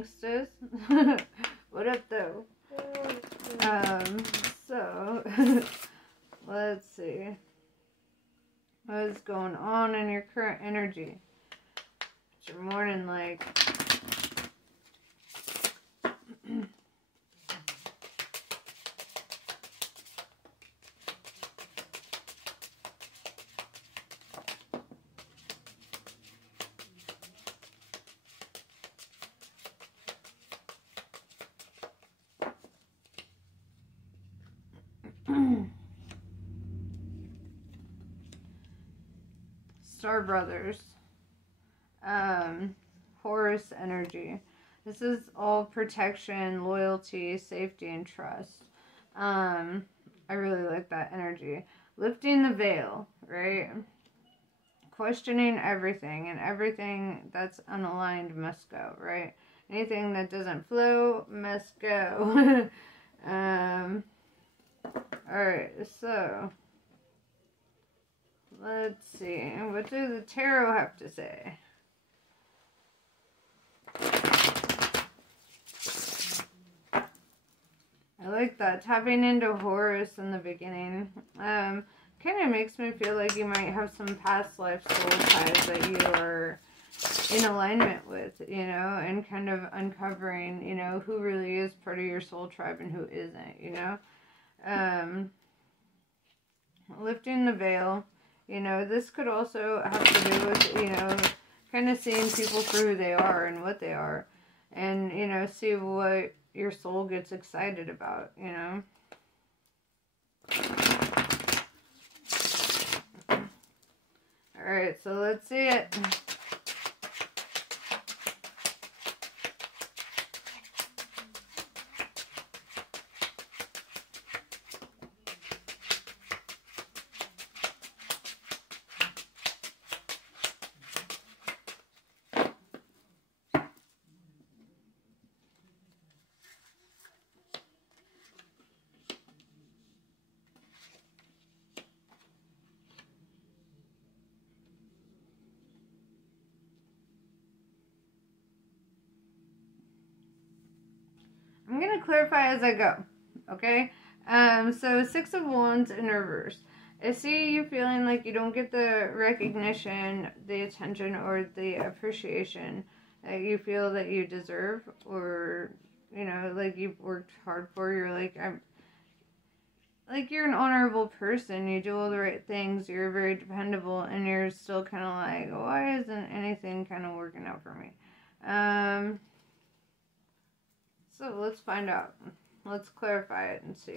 gangsters. What up, though? So, let's see. What is going on in your current energy? What's your morning like? Star Brothers, Horus energy. This is all protection, loyalty, safety, and trust. I really like that energy. Lifting the veil, right? Questioning everything, and everything that's unaligned must go, right? Anything that doesn't flow must go. Alright, so let's see. What does the tarot have to say? I like that. Tapping into Horus in the beginning. Kind of makes me feel like you might have some past life soul ties that you are in alignment with, you know, and kind of uncovering, you know, who really is part of your soul tribe and who isn't, you know. Lifting the veil. You know, this could also have to do with, you know, kind of seeing people for who they are and what they are. And, you know, see what your soul gets excited about, you know. Alright, so let's see it. I'm going to clarify as I go, okay? So 6 of Wands in reverse. I see you feeling like you don't get the recognition, the attention, or the appreciation that you feel that you deserve, or, you know, like you've worked hard for. You're like, you're an honorable person. You do all the right things. You're very dependable, and you're still kind of like, why isn't anything kind of working out for me? So let's find out. Let's clarify it and see.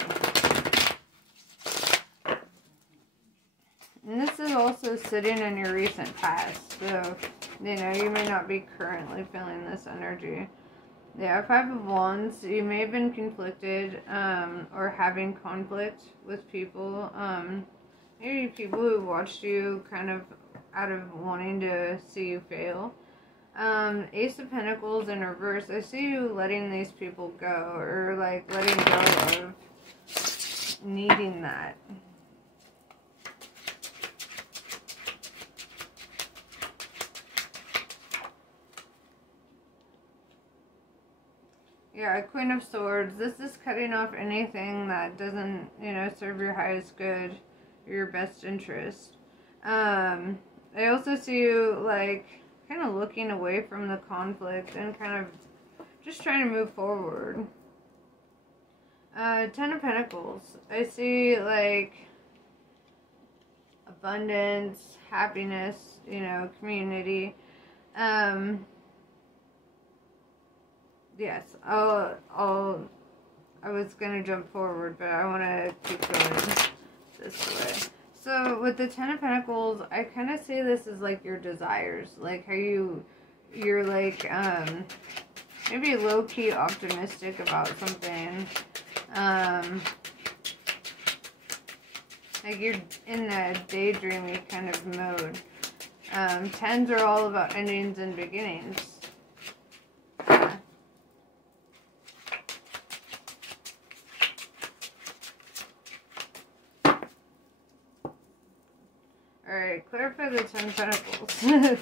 And this is also sitting in your recent past. So, you know, you may not be currently feeling this energy. Yeah, 5 of Wands. You may have been conflicted or having conflict with people. Maybe people who watched you kind of out of wanting to see you fail. Ace of Pentacles in reverse. I see you letting these people go, or like letting go of needing that. Yeah, Queen of Swords. This is cutting off anything that doesn't, you know, serve your highest good, or your best interest. I also see you like kind of looking away from the conflict and kind of just trying to move forward. 10 of Pentacles. I see like abundance, happiness, you know, community. Yes, I was gonna jump forward, but I want to keep going this way. So with the 10 of Pentacles, I kind of see this as like your desires, like how you're like maybe low-key optimistic about something, like you're in a daydreamy kind of mode. 10s are all about endings and beginnings. Alright, clarify the 10 Pentacles.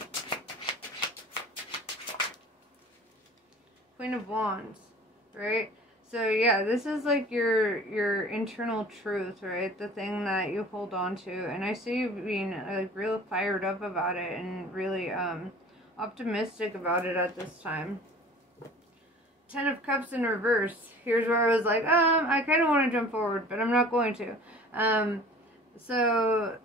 Queen of Wands, right? So yeah, this is like your internal truth, right? The thing that you hold on to, and I see you being like real fired up about it and really optimistic about it at this time. Ten of Cups in reverse. Here's where I was like, I kind of want to jump forward, but I'm not going to. So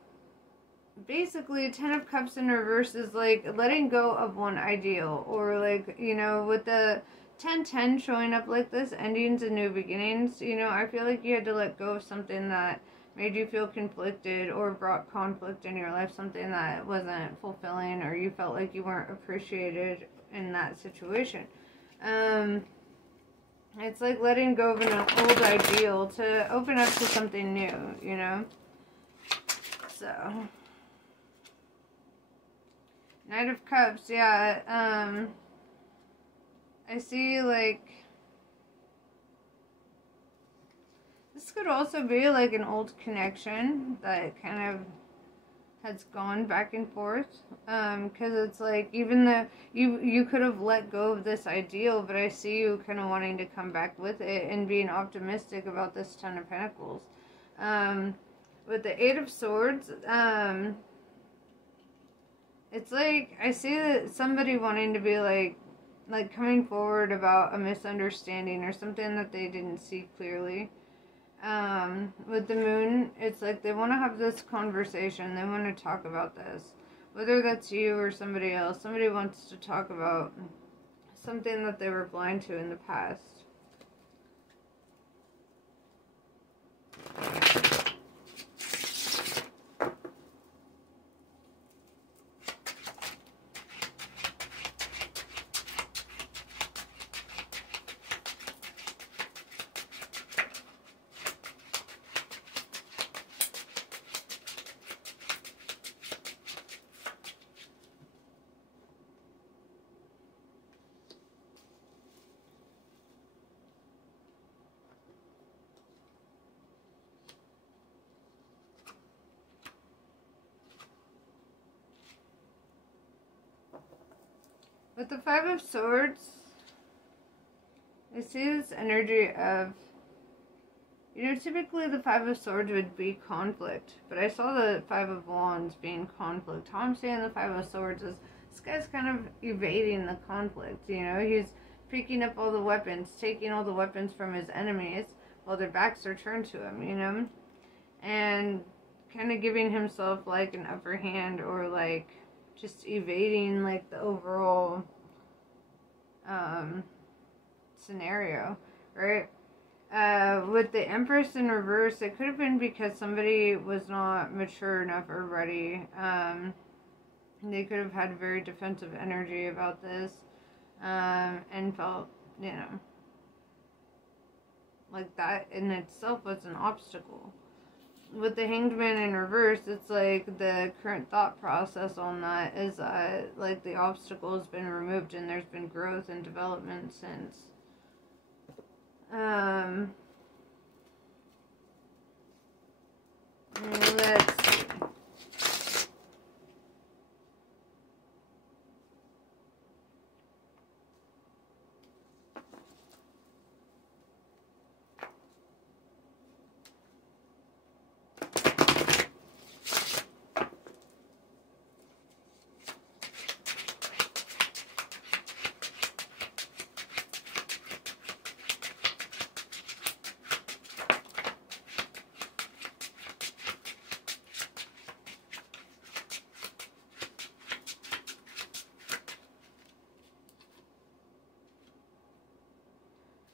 basically, Ten of Cups in reverse is like letting go of one ideal, or like, you know, with the 10-10 showing up like this, endings and new beginnings, you know, I feel like you had to let go of something that made you feel conflicted or brought conflict in your life, something that wasn't fulfilling, or you felt like you weren't appreciated in that situation. It's like letting go of an old ideal to open up to something new, you know? So, Knight of Cups, yeah, I see, like, this could also be, like, an old connection that kind of has gone back and forth, because it's, like, even though you could have let go of this ideal, but I see you kind of wanting to come back with it and being optimistic about this Ten of Pentacles. With the Eight of Swords, it's, like, I see that somebody wanting to be, like coming forward about a misunderstanding or something that they didn't see clearly. With the Moon, it's like they want to have this conversation. They want to talk about this. Whether that's you or somebody else, somebody wants to talk about something that they were blind to in the past. With the Five of Swords, I see this energy of, you know, typically the Five of Swords would be conflict, but I saw the Five of Wands being conflict. How I'm seeing the Five of Swords is this guy's kind of evading the conflict, you know, he's picking up all the weapons, taking all the weapons from his enemies while their backs are turned to him, you know, and kind of giving himself like an upper hand, or like just evading like the overall scenario, right? With the Empress in reverse, it could have been because somebody was not mature enough or ready. They could have had very defensive energy about this, and felt, you know, like that in itself was an obstacle. With the Hanged Man in reverse, it's like the current thought process on that is that like the obstacle has been removed and there's been growth and development since. Let's see.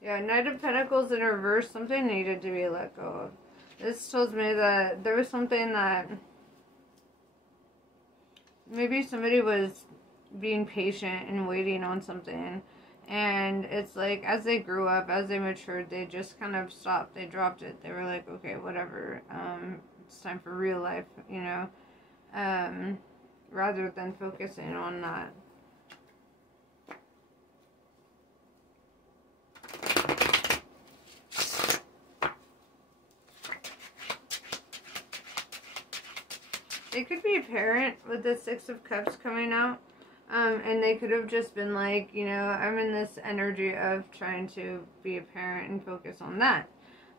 Yeah, Knight of Pentacles in reverse, something needed to be let go of. This tells me that there was something that maybe somebody was being patient and waiting on something, and it's like as they grew up, as they matured, they just kind of stopped. They dropped it. They were like, okay, whatever. It's time for real life, you know, rather than focusing on that. It could be a parent with the Six of Cups coming out. And they could have just been like, you know, I'm in this energy of trying to be a parent and focus on that.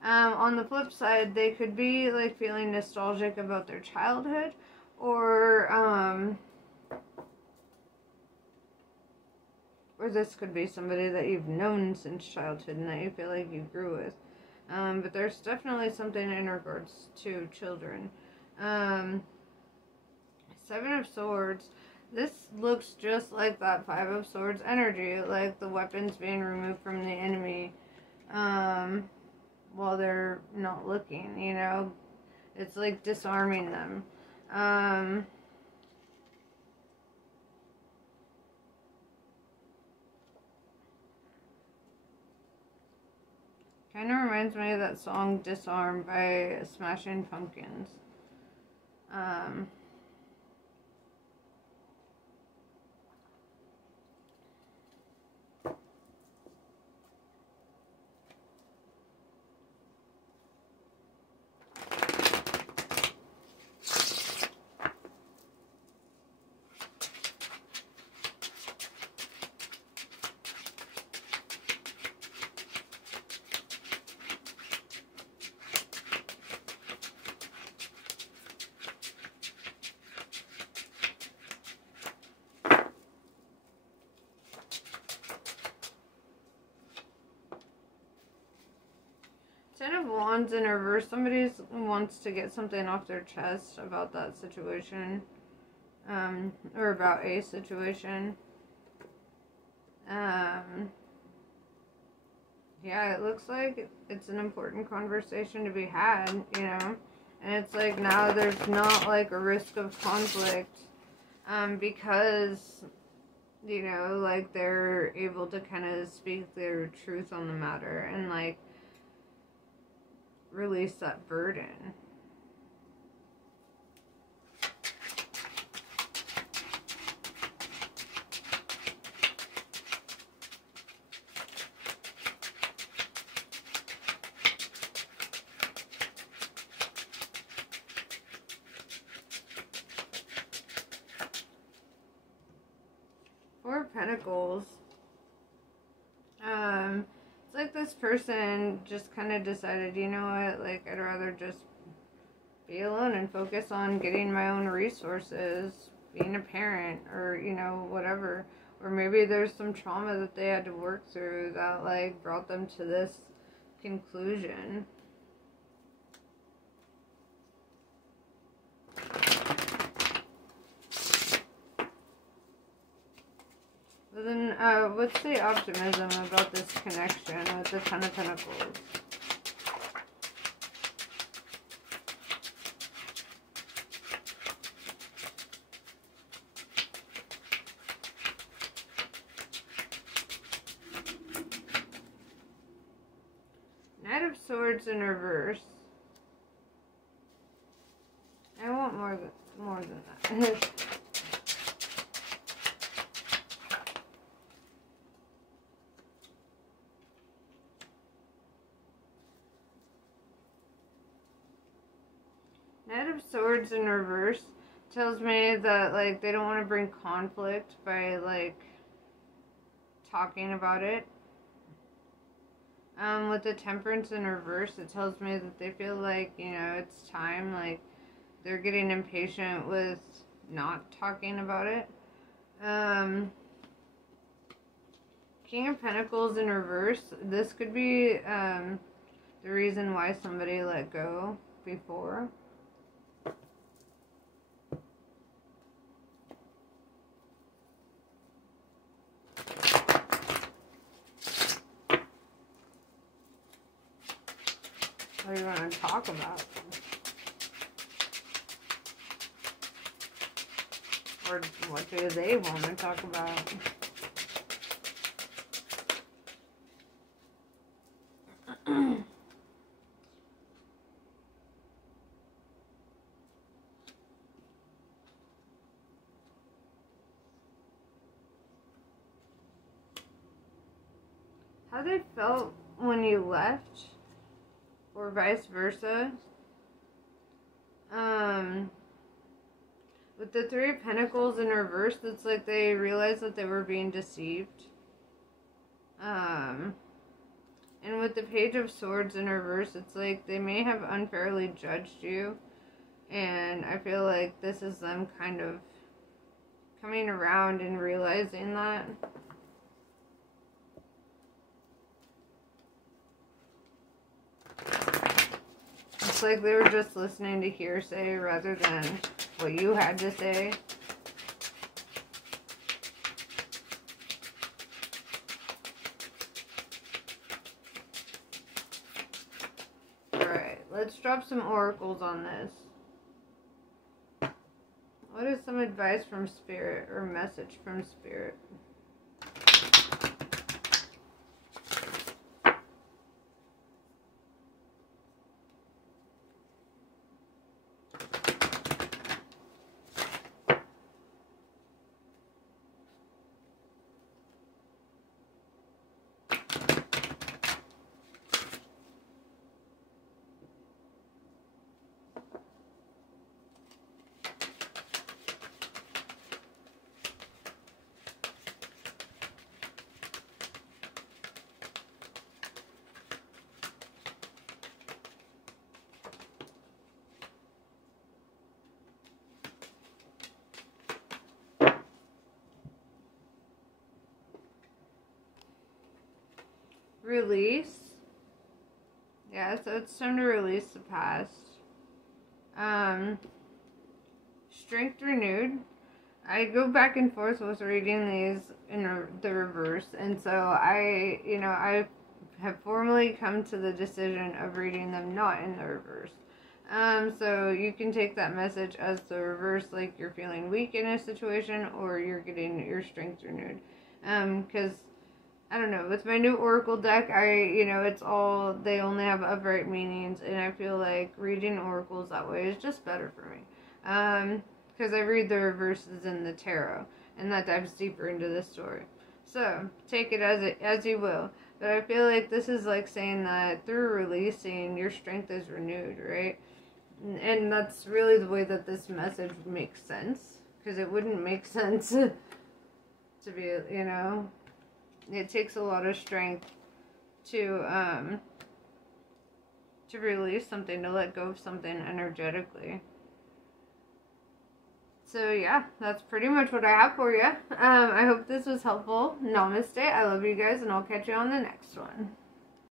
On the flip side, they could be like feeling nostalgic about their childhood, or this could be somebody that you've known since childhood and that you feel like you grew with. But there's definitely something in regards to children. Seven of Swords. This looks just like that Five of Swords energy, like the weapons being removed from the enemy while they're not looking, you know? It's like disarming them. Kind of reminds me of that song Disarm by Smashing Pumpkins. 10 of Wands in reverse. Somebody wants to get something off their chest about that situation. Or about a situation. Yeah, it looks like it's an important conversation to be had, you know. And it's like now there's not like a risk of conflict. Because, you know, like they're able to kind of speak their truth on the matter and like release that burden. Four of Pentacles. It's like this person just kind of decided, you know what, like I'd rather just be alone and focus on getting my own resources, being a parent, or, you know, whatever. Or maybe there's some trauma that they had to work through that like brought them to this conclusion. But then, what's the optimism about this connection with the Ten of Pentacles? Knight of Swords in reverse. I want more than that. Knight of Swords in reverse tells me that, like, they don't want to bring conflict by, like, talking about it. With the Temperance in reverse, it tells me that they feel like, you know, it's time, like, they're getting impatient with not talking about it. King of Pentacles in reverse, this could be, the reason why somebody let go before. What do you want to talk about? Or what do they want to talk about? How they felt when you left? Or vice versa. With the Three of Pentacles in reverse, it's like they realized that they were being deceived. And with the Page of Swords in reverse, it's like they may have unfairly judged you. And I feel like this is them kind of coming around and realizing that. It's like they were just listening to hearsay rather than what you had to say. Alright, let's drop some oracles on this. What is some advice from Spirit or message from Spirit? Release. Yeah, so it's time to release the past. Strength renewed. I go back and forth with reading these in the reverse, and so I have formally come to the decision of reading them not in the reverse. So you can take that message as the reverse, like you're feeling weak in a situation, or you're getting your strength renewed. Because I don't know, with my new Oracle deck, it's all, they only have upright meanings, and I feel like reading oracles that way is just better for me. Because I read the reverses in the tarot, and that dives deeper into the story. So, take it as you will. But I feel like this is like saying that through releasing, your strength is renewed, right? And that's really the way that this message makes sense. Because it wouldn't make sense to be, it takes a lot of strength to release something, to let go of something energetically. So yeah, that's pretty much what I have for you. I hope this was helpful. Namaste. I love you guys, and I'll catch you on the next one.